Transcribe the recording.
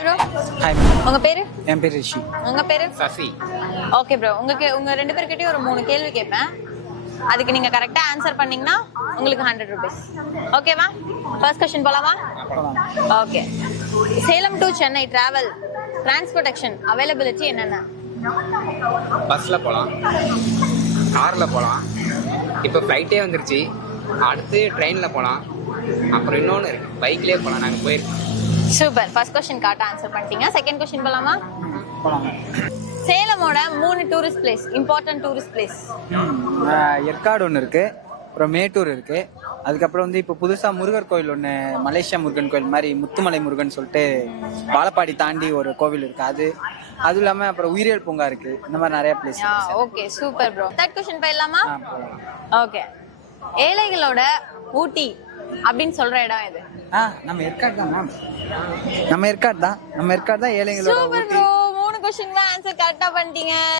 Hi bro. Hi. உங்க பேரு? என் பேர் ரிஷி. உங்க பேரு? சசி. Okay bro. உங்க ரெண்டு பேர்கிட்டயும் ஒரு 3 கேள்வி கேட்பேன். அதுக்கு நீங்க கரெக்டா ஆன்சர் பண்ணீங்கன்னா உங்களுக்கு 100 rupees. ஓகேவா? ஃபர்ஸ்ட் क्वेश्चन போலாமா? Okay. Salem to Chennai travel transportation availability என்னென்ன? பஸ்ல போகலாம், கார்ல போகலாம், இப்போ ஃப்ளைட்டே வந்துருச்சு. அடுத்து ட்ரெயினில் போகலாம், அப்புறம் இன்னொன்று பைக்லேயே போகலாம். நாங்கள் போயிருக்கோம். சூப்பர். ஃபர்ஸ்ட் क्वेश्चन கரெக்டா ஆன்சர் பண்ணிட்டீங்க. செகண்ட் क्वेश्चन போலாமா? போகலாம். சேலமோட 3 tourist place, important tourist place. Yercaud ஒன்று இருக்கு, அப்புறம் மேட்டூர் இருக்கு. அதுக்கப்புறம் வந்து இப்போ புதுசாக முருகர் கோயில் ஒன்று, மலேசியா முருகன் கோயில் மாதிரி முத்துமலை முருகன் சொல்லிட்டு வாழப்பாடி தாண்டி ஒரு கோவில் இருக்கு. அதுவும் இல்லாமல் அப்புறம் உயிரியல் பூங்கா இருக்கு. இந்த மாதிரி நிறைய place. Okay super bro. Third question போயிடலாமா? ஓகே. ஏழைகளோட ஊட்டி அப்படின்னு சொல்ற இடம் எது? நம்ம ஏற்காடு தான் மேம். நம்ம ஏற்காடு தான் ஏழைங்களோட சூப்பர் ப்ரோ. 3 क्वेश्चन ஆன்சர் கரெக்டா பண்ணிட்டீங்க.